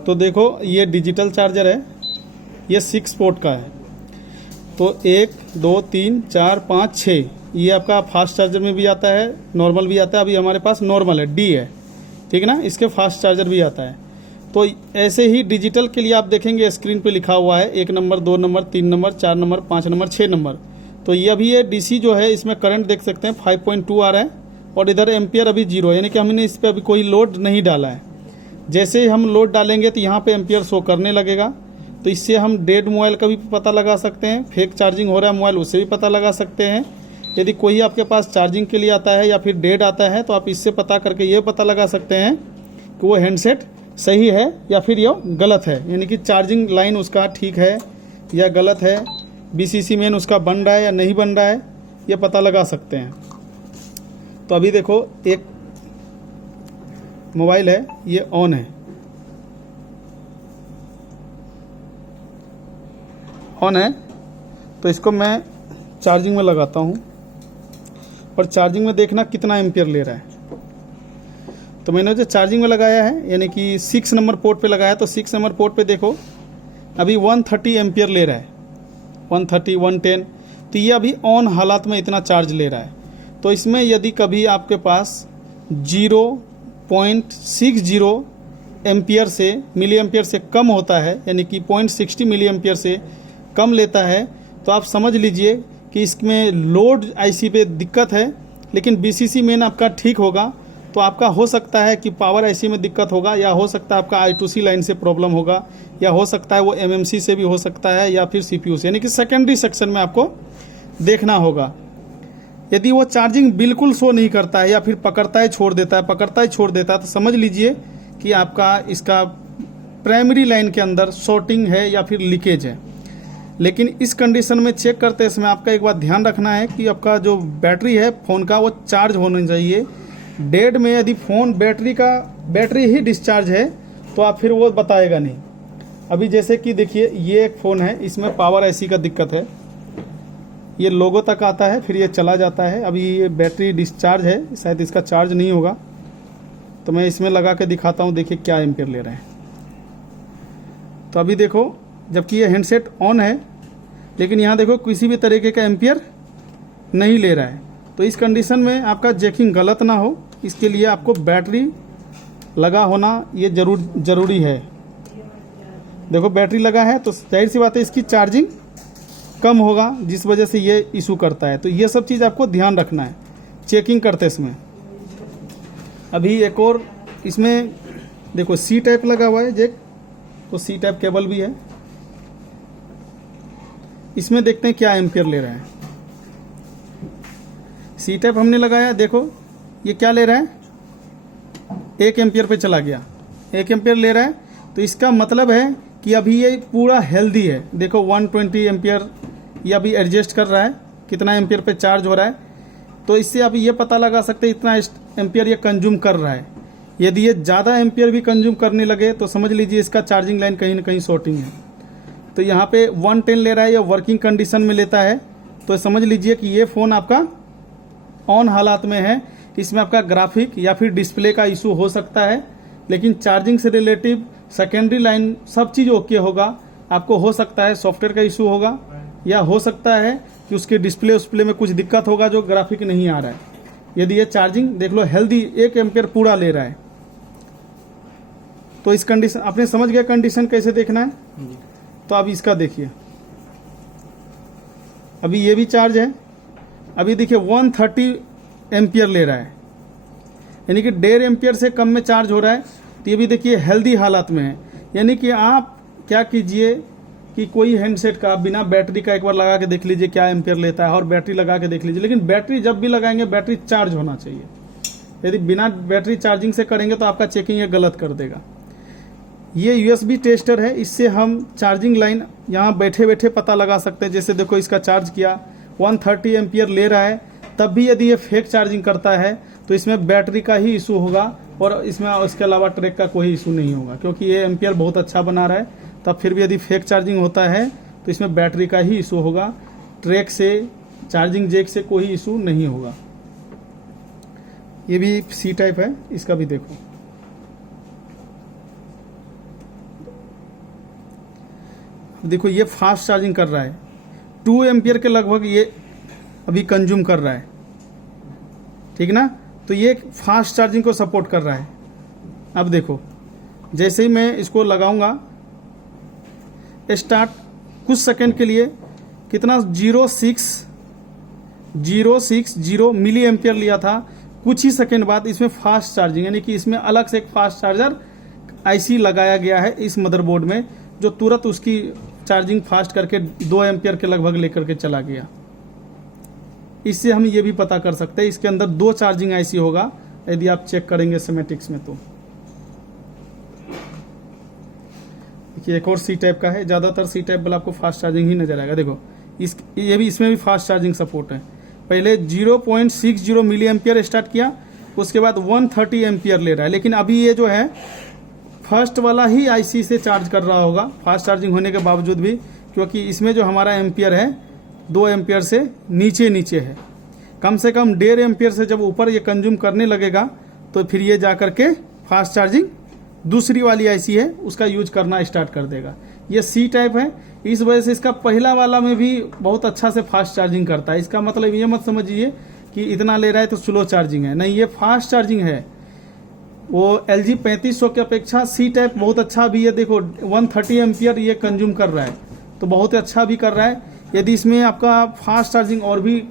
तो देखो ये डिजिटल चार्जर है, ये 6 पोर्ट का है। तो 1 2 3 4 5 6 ये आपका फास्ट चार्जर में भी आता है, नॉर्मल भी आता है। अभी हमारे पास नॉर्मल है, डी है, ठीक है ना। इसके फास्ट चार्जर भी आता है। तो ऐसे ही डिजिटल के लिए आप देखेंगे स्क्रीन पे लिखा हुआ है 1 number 2 number 3 number 4 number 5 number 6 number. तो ये अभी ये डीसी जो है इसमें करंट देख सकते हैं 5.2 आ रहा है और इधर एम्पियर अभी 0, यानी कि हमने इस पर अभी कोई लोड नहीं डाला है। जैसे ही हम लोड डालेंगे तो यहाँ पे एम्पियर शो करने लगेगा। तो इससे हम डेड मोबाइल का भी पता लगा सकते हैं, फेक चार्जिंग हो रहा है मोबाइल उससे भी पता लगा सकते हैं। यदि कोई आपके पास चार्जिंग के लिए आता है या फिर डेड आता है तो आप इससे पता करके ये पता लगा सकते हैं कि वो हैंडसेट सही है या फिर ये गलत है, यानी कि चार्जिंग लाइन उसका ठीक है या गलत है, बीसीसी मेन उसका बन रहा है या नहीं बन रहा है, ये पता लगा सकते हैं। तो अभी देखो एक मोबाइल है ये ऑन है, ऑन है। तो इसको मैं चार्जिंग में लगाता हूँ और चार्जिंग में देखना कितना एम्पियर ले रहा है। तो मैंने जो चार्जिंग में लगाया है यानी कि 6 नंबर पोर्ट पे लगाया, तो 6 नंबर पोर्ट पे देखो अभी 130 एम्पियर ले रहा है, 130 110। तो ये अभी ऑन हालात में इतना चार्ज ले रहा है। तो इसमें यदि कभी आपके पास 0.60 एम्पियर से मिली एम्पियर से कम होता है, यानी कि 0.60 मिली एम्पियर से कम लेता है, तो आप समझ लीजिए कि इसमें लोड आईसी पे दिक्कत है। लेकिन बीसीसी मेन आपका ठीक होगा तो आपका हो सकता है कि पावर आईसी में दिक्कत होगा, या हो सकता है आपका I2C लाइन से प्रॉब्लम होगा, या हो सकता है वो एमएमसी से भी हो सकता है, या फिर सीपीयू से, यानी कि सेकेंडरी सेक्शन में आपको देखना होगा। यदि वो चार्जिंग बिल्कुल शो नहीं करता है या फिर पकड़ता है छोड़ देता है, पकड़ता है छोड़ देता है, तो समझ लीजिए कि आपका इसका प्राइमरी लाइन के अंदर शॉर्टिंग है या फिर लीकेज है। लेकिन इस कंडीशन में चेक करते समय आपका एक बात ध्यान रखना है कि आपका जो बैटरी है फ़ोन का वो चार्ज होना चाहिए। डेड में यदि फ़ोन बैटरी ही डिस्चार्ज है तो आप फिर वो बताएगा नहीं। अभी जैसे कि देखिए ये एक फ़ोन है, इसमें पावर आईसी का दिक्कत है, ये लोगो तक आता है फिर ये चला जाता है। अभी ये बैटरी डिस्चार्ज है, शायद इसका चार्ज नहीं होगा। तो मैं इसमें लगा के दिखाता हूँ, देखिए क्या एम्पियर ले रहे हैं। तो अभी देखो जबकि ये हैंडसेट ऑन है लेकिन यहाँ देखो किसी भी तरीके का एम्पियर नहीं ले रहा है। तो इस कंडीशन में आपका जैकिंग गलत ना हो, इसके लिए आपको बैटरी लगा होना ये ज़रूरी है। देखो बैटरी लगा है तो जाहिर सी बात है इसकी चार्जिंग कम होगा, जिस वजह से ये इशू करता है। तो ये सब चीज़ आपको ध्यान रखना है चेकिंग करते समय। अभी एक और इसमें देखो सी टाइप लगा हुआ है जैक, तो सी टाइप केबल भी है। इसमें देखते हैं क्या एम्पियर ले रहा है। सी टाइप हमने लगाया, देखो ये क्या ले रहा है, 1 एम्पियर पे चला गया, 1 एम्पियर ले रहा है। तो इसका मतलब है कि अभी ये पूरा हेल्दी है। देखो 120 एम्पियर ये अभी एडजस्ट कर रहा है कितना एम्पियर पे चार्ज हो रहा है। तो इससे आप ये पता लगा सकते हैं इतना एम्पियर ये कंज्यूम कर रहा है। यदि ये ज़्यादा एम्पियर भी कंज्यूम करने लगे तो समझ लीजिए इसका चार्जिंग लाइन कहीं ना कहीं शॉर्टिंग है। तो यहाँ पे 110 ले रहा है, ये वर्किंग कंडीशन में लेता है। तो समझ लीजिए कि ये फ़ोन आपका ऑन हालात में है। इसमें आपका ग्राफिक या फिर डिस्प्ले का इशू हो सकता है, लेकिन चार्जिंग से रिलेटिव सेकेंडरी लाइन सब चीज़ ओके होगा। आपको हो सकता है सॉफ्टवेयर का इशू होगा, या हो सकता है कि उसके डिस्प्ले में कुछ दिक्कत होगा जो ग्राफिक नहीं आ रहा है। यदि ये चार्जिंग देख लो हेल्दी 1 एम्पियर पूरा ले रहा है, तो इस कंडीशन आपने समझ गया कंडीशन कैसे देखना है। तो अब इसका देखिए, अभी ये भी चार्ज है। अभी देखिए 130 एम्पियर ले रहा है, यानी कि 1.5 एम्पियर से कम में चार्ज हो रहा है। तो ये भी देखिए हेल्दी हालात में है। यानी कि आप क्या कीजिए कि कोई हैंडसेट का बिना बैटरी का एक बार लगा के देख लीजिए क्या एम्पियर लेता है, और बैटरी लगा के देख लीजिए। लेकिन बैटरी जब भी लगाएंगे बैटरी चार्ज होना चाहिए। यदि बिना बैटरी चार्जिंग से करेंगे तो आपका चेकिंग ये गलत कर देगा। ये USB टेस्टर है, इससे हम चार्जिंग लाइन यहाँ बैठे बैठे पता लगा सकते हैं। जैसे देखो इसका चार्ज किया 130 एम्पियर ले रहा है, तब भी यदि ये फेक चार्जिंग करता है तो इसमें बैटरी का ही इशू होगा, और इसमें इसके अलावा ट्रैक का कोई इशू नहीं होगा, क्योंकि ये एम्पियर बहुत अच्छा बना रहा है। तब फिर भी यदि फेक चार्जिंग होता है तो इसमें बैटरी का ही इशू होगा, ट्रैक से चार्जिंग जैक से कोई इशू नहीं होगा। ये भी सी टाइप है, इसका भी देखो। देखो ये फास्ट चार्जिंग कर रहा है, 2 एम्पियर के लगभग ये अभी कंज्यूम कर रहा है, ठीक ना। तो ये फास्ट चार्जिंग को सपोर्ट कर रहा है। अब देखो जैसे ही मैं इसको लगाऊंगा स्टार्ट, कुछ सेकंड के लिए कितना 0.6 मिली एम्पियर लिया था, कुछ ही सेकंड बाद इसमें फास्ट चार्जिंग, यानी कि इसमें अलग से एक फास्ट चार्जर आईसी लगाया गया है इस मदरबोर्ड में, जो तुरंत उसकी चार्जिंग फास्ट करके 2 एम्पियर के लगभग लेकर के चला गया। इससे हम ये भी पता कर सकते हैं इसके अंदर 2 चार्जिंग आईसी होगा, यदि आप चेक करेंगे सेमेटिक्स में। तो देखिए एक और सी टाइप का है, ज़्यादातर सी टाइप वाला आपको फास्ट चार्जिंग ही नजर आएगा। देखो ये भी, इसमें भी फास्ट चार्जिंग सपोर्ट है। पहले 0.60 मिली एम्पियर स्टार्ट किया, उसके बाद 130 एम्पियर ले रहा है, लेकिन अभी ये जो है फर्स्ट वाला ही आईसी से चार्ज कर रहा होगा फास्ट चार्जिंग होने के बावजूद भी, क्योंकि इसमें जो हमारा एम्पियर है 2 एम्पियर से नीचे है। कम से कम 1.5 एम्पियर से जब ऊपर ये कंज्यूम करने लगेगा तो फिर ये जा करके फास्ट चार्जिंग दूसरी वाली आईसी है उसका यूज करना स्टार्ट कर देगा। ये सी टाइप है, इस वजह से इसका पहला वाला में भी बहुत अच्छा से फास्ट चार्जिंग करता है। इसका मतलब ये मत समझिए कि इतना ले रहा है तो स्लो चार्जिंग है, नहीं, ये फास्ट चार्जिंग है। वो LG 3500 की अपेक्षा सी टाइप बहुत अच्छा भी है। देखो 130 एम्पियर ये कंज्यूम कर रहा है, तो बहुत अच्छा भी कर रहा है। यदि इसमें आपका फास्ट चार्जिंग और भी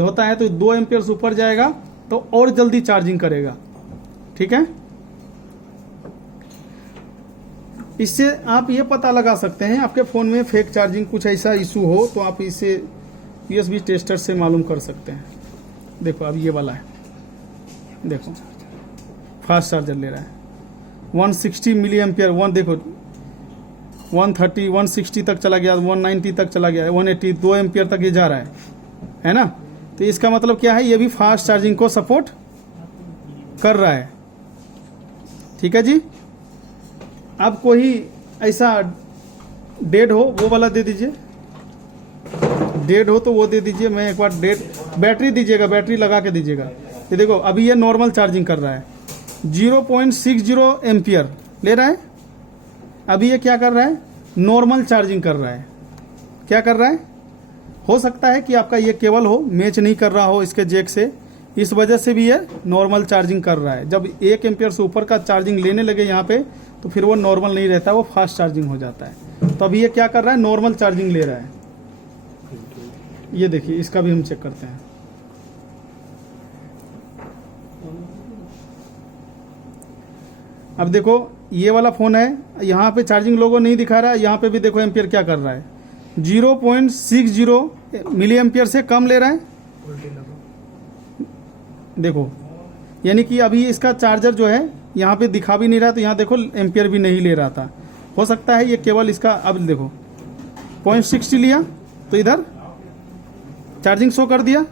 होता है तो 2 एम्पियर से ऊपर जाएगा तो और जल्दी चार्जिंग करेगा, ठीक है। इससे आप ये पता लगा सकते हैं आपके फ़ोन में फेक चार्जिंग कुछ ऐसा इशू हो तो आप इसे USB टेस्टर से मालूम कर सकते हैं। देखो अब ये वाला है, देखो फास्ट चार्जर ले रहा है 160 मिली एम्पियर, देखो 130 160 तक चला गया, 190 तक चला गया, 180 2 एम्पियर तक ये जा रहा है ना। तो इसका मतलब क्या है, ये भी फास्ट चार्जिंग को सपोर्ट कर रहा है, ठीक है जी। अब कोई ऐसा डेड हो वो वाला दे दीजिए, डेड हो तो वो दे दीजिए। मैं एक बार डेड बैटरी दीजिएगा, बैटरी लगा के दीजिएगा। ये देखो अभी ये नॉर्मल चार्जिंग कर रहा है, 0.60 एम्पियर ले रहा है। अभी ये क्या कर रहा है, नॉर्मल चार्जिंग कर रहा है। क्या कर रहा है, हो सकता है कि आपका ये केबल हो मैच नहीं कर रहा हो इसके जैक से, इस वजह से भी ये नॉर्मल चार्जिंग कर रहा है। जब 1 एम्पियर से ऊपर का चार्जिंग लेने लगे यहाँ पे तो फिर वो नॉर्मल नहीं रहता, वो फास्ट चार्जिंग हो जाता है। तो अभी ये क्या कर रहा है, नॉर्मल चार्जिंग ले रहा है। ये देखिए इसका भी हम चेक करते हैं। अब देखो ये वाला फोन है, यहाँ पे चार्जिंग लोगो नहीं दिखा रहा है, यहाँ पे भी देखो एम्पियर क्या कर रहा है, 0.60 मिली एम्पियर से कम ले रहा है। देखो यानी कि अभी इसका चार्जर जो है यहाँ पे दिखा भी नहीं रहा, तो यहाँ देखो एम्पियर भी नहीं ले रहा था। हो सकता है ये केवल इसका, अब देखो 0.60 लिया तो इधर चार्जिंग शो कर दिया।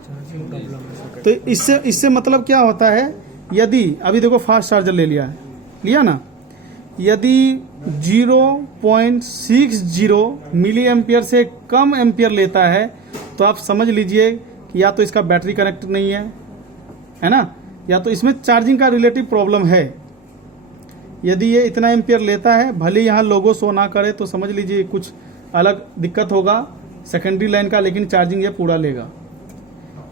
तो इससे मतलब क्या होता है, यदि अभी देखो फास्ट चार्जर ले लिया ना, यदि 0.60 मिली एम्पियर से कम एम्पियर लेता है तो आप समझ लीजिए कि या तो इसका बैटरी कनेक्ट नहीं है ना, या तो इसमें चार्जिंग का रिलेटिव प्रॉब्लम है। यदि ये इतना एम्पियर लेता है, भले यहाँ लोगो शो ना करे, तो समझ लीजिए कुछ अलग दिक्कत होगा सेकेंडरी लाइन का, लेकिन चार्जिंग ये पूरा लेगा।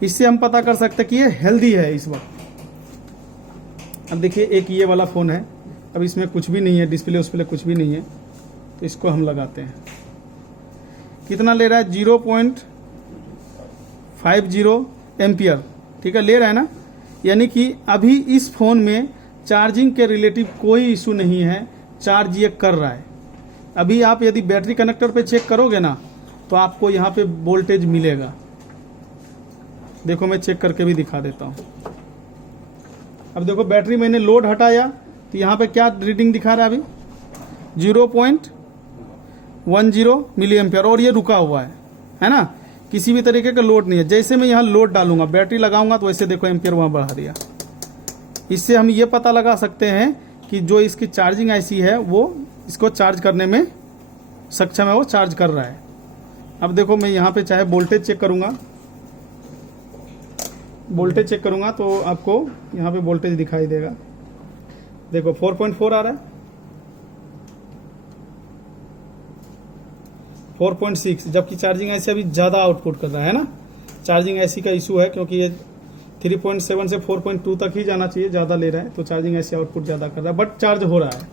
इससे हम पता कर सकते हैं कि ये हेल्दी है इस वक्त। अब देखिए एक ये वाला फ़ोन है, अब इसमें कुछ भी नहीं है, डिस्प्ले उस्प्ले कुछ भी नहीं है, तो इसको हम लगाते हैं। कितना ले रहा है, 0.50 एम्पियर, ठीक है, ले रहा है ना। यानी कि अभी इस फ़ोन में चार्जिंग के रिलेटिव कोई इशू नहीं है, चार्ज ये कर रहा है। अभी आप यदि बैटरी कनेक्टर पे चेक करोगे ना तो आपको यहाँ पे वोल्टेज मिलेगा। देखो मैं चेक करके भी दिखा देता हूँ। अब देखो बैटरी मैंने लोड हटाया तो यहाँ पे क्या रीडिंग दिखा रहा है, अभी 0.10 मिली एम्पियर, और ये रुका हुआ है ना, किसी भी तरीके का लोड नहीं है। जैसे मैं यहाँ लोड डालूंगा, बैटरी लगाऊंगा, तो वैसे देखो एम्पियर वहाँ बढ़ा दिया। इससे हम ये पता लगा सकते हैं कि जो इसकी चार्जिंग आईसी है वो इसको चार्ज करने में सक्षम है, वो चार्ज कर रहा है। अब देखो मैं यहाँ पे चाहे वोल्टेज चेक करूँगा तो आपको यहाँ पे वोल्टेज दिखाई देगा। देखो 4.4 आ रहा है, 4.6, जबकि चार्जिंग आईसी अभी ज़्यादा आउटपुट कर रहा है ना। चार्जिंग आईसी का इशू है, क्योंकि ये 3.7 से 4.2 तक ही जाना चाहिए, ज़्यादा ले रहा है, तो चार्जिंग आईसी आउटपुट ज़्यादा कर रहा है, बट चार्ज हो रहा है,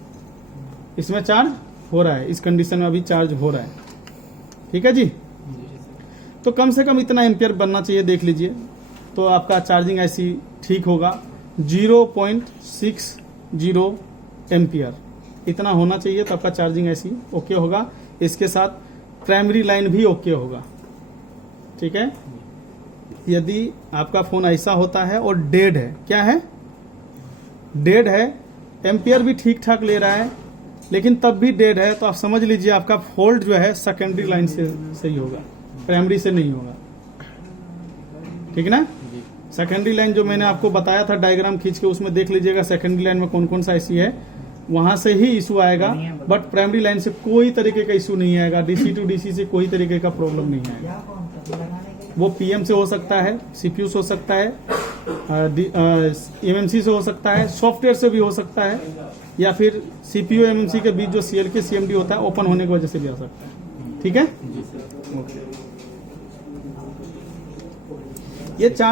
इसमें चार्ज हो रहा है, इस कंडीशन में अभी चार्ज हो रहा है। ठीक है जी। तो कम से कम इतना एम्पियर बनना चाहिए, देख लीजिए, तो आपका चार्जिंग आईसी ठीक होगा। 0.60 एम्पियर इतना होना चाहिए, तो आपका चार्जिंग आईसी ओके होगा। इसके साथ प्राइमरी लाइन भी ओके होगा। ठीक है। यदि आपका फोन ऐसा होता है और डेड है, क्या है, डेड है, एम्पियर भी ठीक ठाक ले रहा है, लेकिन तब भी डेड है, तो आप समझ लीजिए आपका फॉल्ट जो है सेकेंडरी लाइन से सही होगा, प्राइमरी से नहीं होगा। ठीक है ना। सेकेंडरी लाइन जो मैंने आपको बताया था डायग्राम खींच के, उसमें देख लीजिएगा सेकेंडरी लाइन में कौन कौन सा आईसी है, वहां से ही इशू आएगा, बट प्राइमरी लाइन से कोई तरीके का इशू नहीं आएगा, डीसी टू डीसी से कोई तरीके का प्रॉब्लम नहीं आएगा। वो पीएम से हो सकता है, सीपीयू से हो सकता है, एमएमसी से हो सकता है, सॉफ्टवेयर से भी हो सकता है, या फिर सीपीयू एमएमसी के बीच जो सीएलके सीएमडी होता है ओपन होने की वजह से भी आ सकता है। ठीक है। ये चार